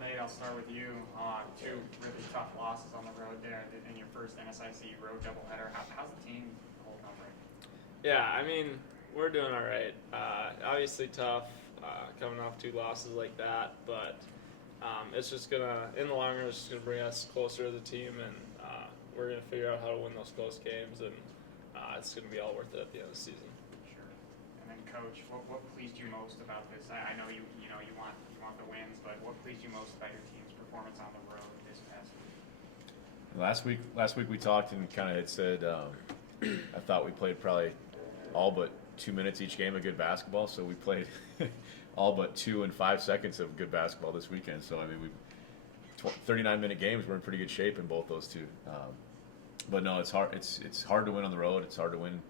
Nate, I'll start with you. Two really tough losses on the road there in your first NSIC road doubleheader. How's the team holding up right Yeah, I mean, we're doing all right. Obviously tough coming off two losses like that, but it's just gonna, in the long run, it's just gonna bring us closer as a team, and we're gonna figure out how to win those close games, and it's gonna be all worth it at the end of the season. Sure. And then, Coach, what pleased you most about this? I know you want the wins, but what pleased you most about your team's performance on the road this past week? Last week we talked and kind of had said I thought we played probably all but 2 minutes each game of good basketball. So we played all but 2 and 5 seconds of good basketball this weekend. So I mean, 39-minute games. We're in pretty good shape in both those two. But no, it's hard. It's hard to win on the road. It's hard to win,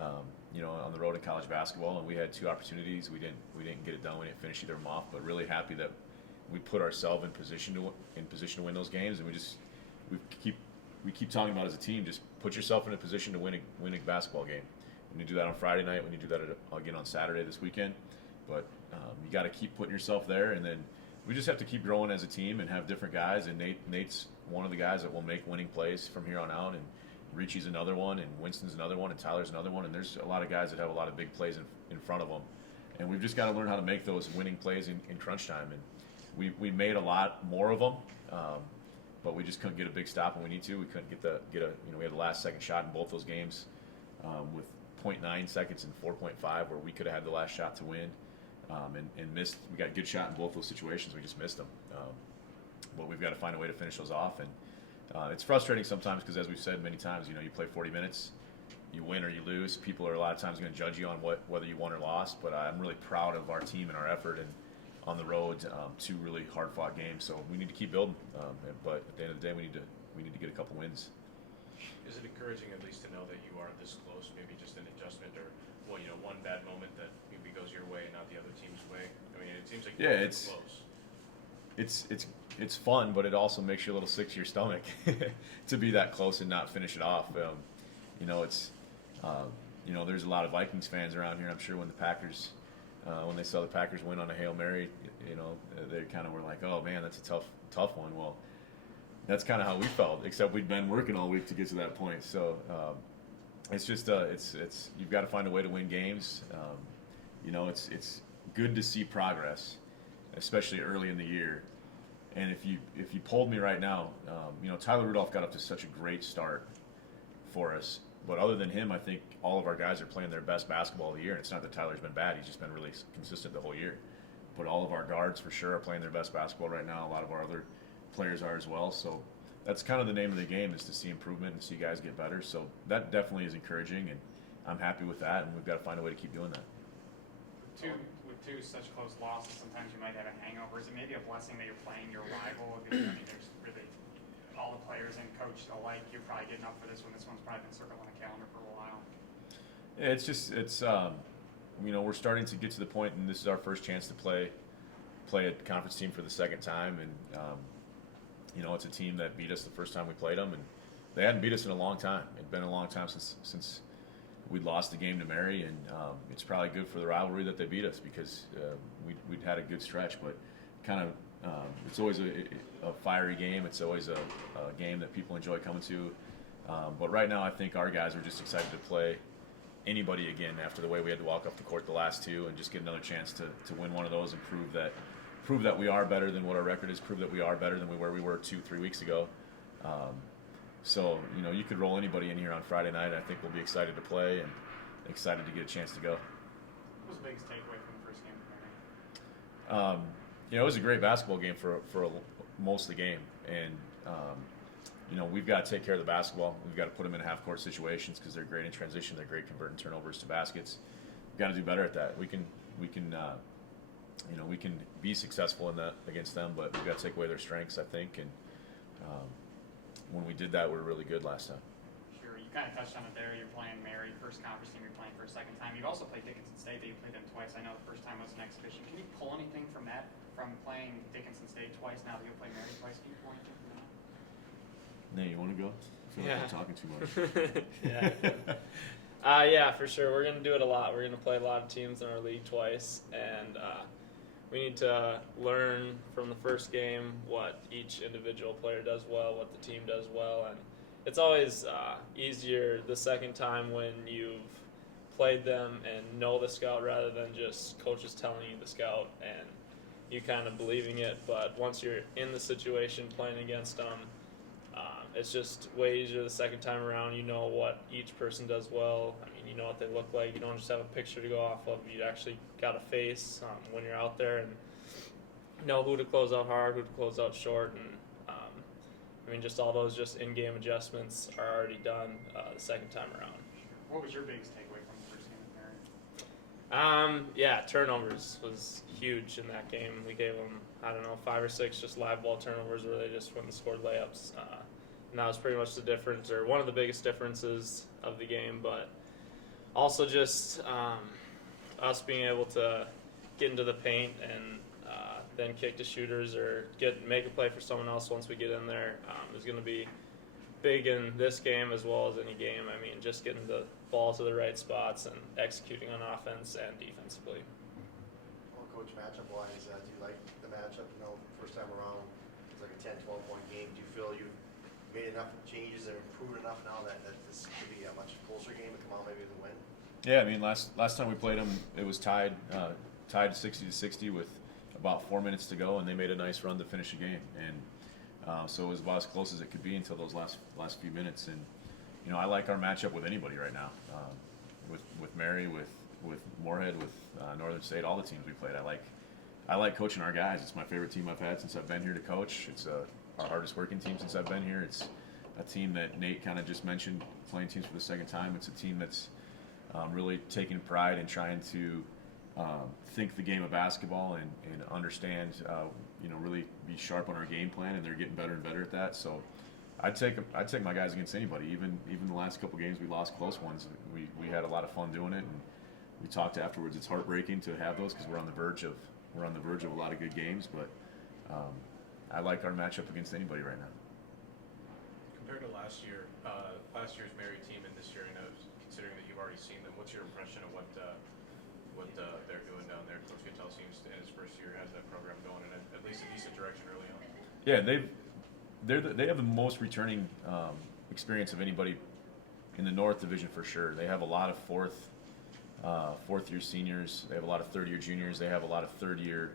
on the road in college basketball. And we had two opportunities. We didn't get it done. We didn't finish either of them off. But really happy that we put ourselves in position to win those games. And we keep talking about as a team, just put yourself in a position to win a basketball game. When you do that on Friday night, when you do that again on Saturday this weekend, but you got to keep putting yourself there, and then we just have to keep growing as a team and have different guys. And Nate's one of the guys that will make winning plays from here on out, and Richie's another one, and Winston's another one, and Tyler's another one, and there's a lot of guys that have a lot of big plays in front of them, and we've just got to learn how to make those winning plays in crunch time. And we made a lot more of them. But we just couldn't get a big stop when we need to. We couldn't we had the last second shot in both those games with 0.9 seconds and 4.5 where we could have had the last shot to win and missed. We got a good shot in both those situations. We just missed them. But we've got to find a way to finish those off. And it's frustrating sometimes because, as we've said many times, you play 40 minutes, you win or you lose. People are a lot of times going to judge you on whether you won or lost. But I'm really proud of our team and our effort and on the road, two really hard-fought games. So we need to keep building. But at the end of the day, we need to get a couple wins. Is it encouraging at least to know that you are this close? Maybe just an adjustment, or one bad moment that maybe goes your way, not the other team's way. I mean, it seems like you're close. It's fun, but it also makes you a little sick to your stomach to be that close and not finish it off. There's a lot of Vikings fans around here. I'm sure when the Packers. When they saw the Packers win on a Hail Mary, they kind of were like, "Oh man, that's a tough one." Well, that's kind of how we felt, except we'd been working all week to get to that point. So it's just it's you've got to find a way to win games. It's good to see progress, especially early in the year. And if you polled me right now, Tyler Rudolph got up to such a great start for us. But other than him, I think all of our guys are playing their best basketball of the year. And it's not that Tyler's been bad; he's just been really consistent the whole year. But all of our guards for sure are playing their best basketball right now. A lot of our other players are as well. So that's kind of the name of the game, is to see improvement and see guys get better. So that definitely is encouraging, and I'm happy with that. And we've got to find a way to keep doing that. With two such close losses, sometimes you might have a hangover. Is it maybe a blessing that you're playing your rival? Because, there's really all the players and coach alike. You're probably getting up for this one. This one's probably been circled on the calendar for a while. Yeah, we're starting to get to the point, and this is our first chance to play a conference team for the second time, and it's a team that beat us the first time we played them, and they hadn't beat us in a long time. It'd been a long time since we'd lost the game to Mary, and it's probably good for the rivalry that they beat us because we'd had a good stretch, but kind of it's always a fiery game. It's always a game that people enjoy coming to. But right now, I think our guys are just excited to play anybody again after the way we had to walk up the court the last two, and just get another chance to win one of those and prove that we are better than what our record is, prove that we are better than we were 2-3 weeks ago. So you could roll anybody in here on Friday night. I think we'll be excited to play and excited to get a chance to go. What was the biggest takeaway from the first game of Mary? It was a great basketball game for most of the game, and we've got to take care of the basketball. We've got to put them in half-court situations because they're great in transition. They're great converting turnovers to baskets. We've got to do better at that. We can be successful in that against them, but we've got to take away their strengths, I think. And when we did that, we were really good last time. Sure, you kind of touched on it there. You're playing Mary, first conference team. You're playing for a second time. You've also played Dickinson State. That you played them twice. I know the first time was an exhibition. Can you pull anything from that? From playing Dickinson State twice, now that you'll play Mary twice, can you pull anything from that? Nate, you want to go? I feel like I'm talking too much. Yeah, for sure. We're going to do it a lot. We're going to play a lot of teams in our league twice, and we need to learn from the first game what each individual player does well, what the team does well, and it's always easier the second time when you've played them and know the scout rather than just coaches telling you the scout and you kind of believing it. But once you're in the situation playing against them, it's just way easier the second time around. You know what each person does well. I mean, you know what they look like. You don't just have a picture to go off of. You actually got a face when you're out there and know who to close out hard, who to close out short, and I mean, just all those just in-game adjustments are already done the second time around. What was your biggest takeaway from the first game with Mary? Yeah, turnovers was huge in that game. We gave them, 5 or 6 just live ball turnovers where they just went and scored layups. And that was pretty much the difference, or one of the biggest differences of the game. But also just us being able to get into the paint and then kick to shooters or make a play for someone else once we get in there is going to be big in this game as well as any game. I mean, just getting the ball to the right spots and executing on offense and defensively. Well, Coach, matchup-wise, do you like the matchup? First time around, it's like a 10, 12-point game. Do you feel you've made enough changes and improved enough now that this could be a much closer game to come out maybe with a win? Yeah, I mean, last time we played them, it was tied 60-60 with about 4 minutes to go, and they made a nice run to finish the game. And so it was about as close as it could be until those last few minutes. And I like our matchup with anybody right now, with Mary, with Moorhead, with Northern State, all the teams we played. I like coaching our guys. It's my favorite team I've had since I've been here to coach. It's our hardest working team since I've been here. It's a team that Nate kind of just mentioned, playing teams for the second time. It's a team that's really taking pride in trying to think the game of basketball and understand, really be sharp on our game plan, and they're getting better and better at that. So I'd take my guys against anybody. Even the last couple games we lost close ones. We had a lot of fun doing it, and we talked afterwards. It's heartbreaking to have those because we're on the verge of a lot of good games, but I like our matchup against anybody right now. Compared to last year's Mary team and this year, considering that you've already seen them, what's your impression of what they're doing down there? Coach Gittel seems in his first year has that program going in at least a decent direction early on. Yeah, they have the most returning experience of anybody in the North Division for sure. They have a lot of fourth year seniors. They have a lot of third year juniors. They have a lot of third year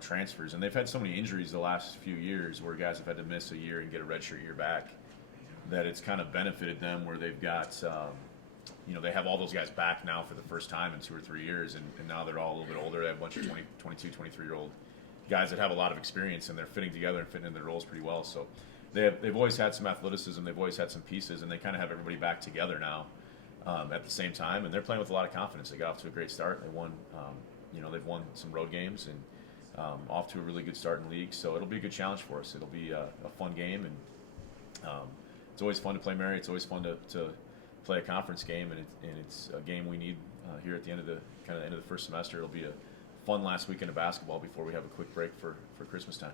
transfers, and they've had so many injuries the last few years where guys have had to miss a year and get a redshirt year back, that it's kind of benefited them where they've got they have all those guys back now for the first time in 2 or 3 years, and now they're all a little bit older. They have a bunch of 20, 22, 23-year-old guys that have a lot of experience, and they're fitting together and fitting in their roles pretty well. So they've always had some athleticism. They've always had some pieces, and they kind of have everybody back together now at the same time, and they're playing with a lot of confidence. They got off to a great start. They won, they've won some road games and off to a really good start in league. So it'll be a good challenge for us. It'll be a fun game, and it's always fun to play Mary. It's always fun to play a conference game, and it's a game we need here at the end of the first semester. It'll be a fun last weekend of basketball before we have a quick break for Christmas time.